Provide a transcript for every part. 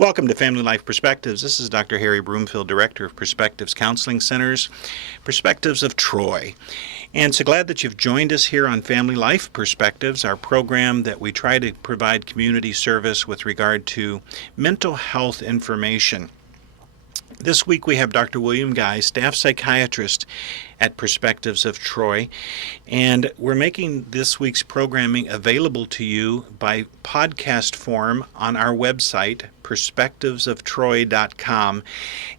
Welcome to Family Life Perspectives. This is Dr. Harry Broomfield, Director of Perspectives Counseling Centers, Perspectives of Troy. And so glad that you've joined us here on Family Life Perspectives, our program that we try to provide community service with regard to mental health information. This week we have Dr. William Guy, staff psychiatrist at Perspectives of Troy, and we're making this week's programming available to you by podcast form on our website, perspectivesoftroy.com.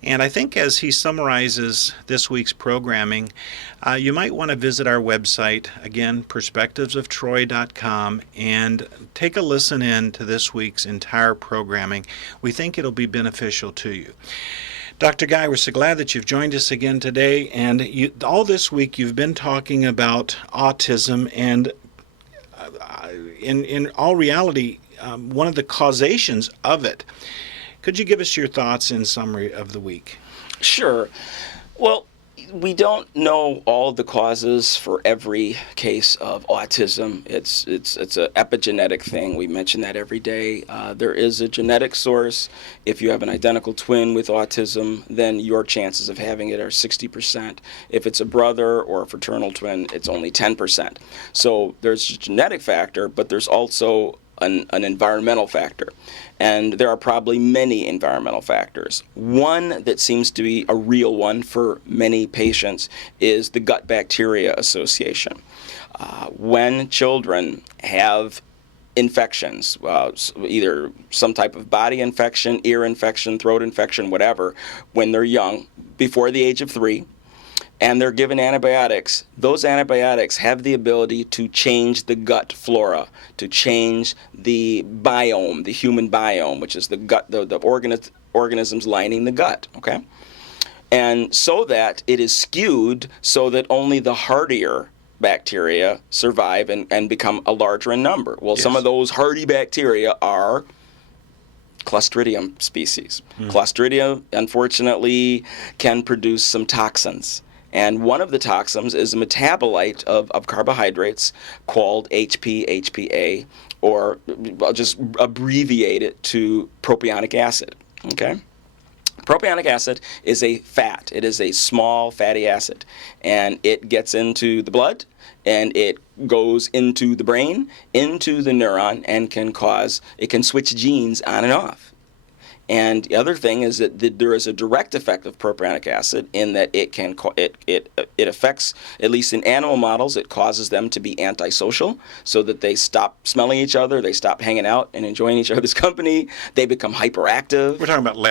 And I think as he summarizes this week's programming, you might want to visit our website, again, perspectivesoftroy.com, and take a listen in to this week's entire programming. We think it'll be beneficial to you. Dr. Guy, we're so glad that you've joined us again today, and all this week you've been talking about autism, and in all reality, one of the causations of it. Could you give us your thoughts in summary of the week? Sure. Well, we don't know all the causes for every case of autism. It's an epigenetic thing. We mention that every day. There is a genetic source. If you have an identical twin with autism, then your chances of having it are 60%. If it's a brother or a fraternal twin, it's only 10%. So there's a genetic factor, but there's also an environmental factor. And there are probably many environmental factors. One that seems to be a real one for many patients is the gut bacteria association. When children have infections, either some type of body infection, ear infection, throat infection, whatever, when they're young, before the age of 3, and they're given antibiotics, those antibiotics have the ability to change the gut flora, to change the biome, the human biome, which is the gut, the organisms lining the gut, okay? And so that it is skewed so that only the hardier bacteria survive and become a larger in number. Well, yes. Some of those hardy bacteria are Clostridium species. Clostridium, unfortunately, can produce some toxins. And one of the toxins is a metabolite of carbohydrates called HPA, or I'll just abbreviate it to propionic acid, okay? Propionic acid is a fat. It is a small fatty acid, and it gets into the blood, and it goes into the brain, into the neuron, and can switch genes on and off. And the other thing is that there is a direct effect of propionic acid in that it affects, at least in animal models, it causes them to be antisocial, so that they stop smelling each other, they stop hanging out and enjoying each other's company, they become hyperactive. We're talking about lab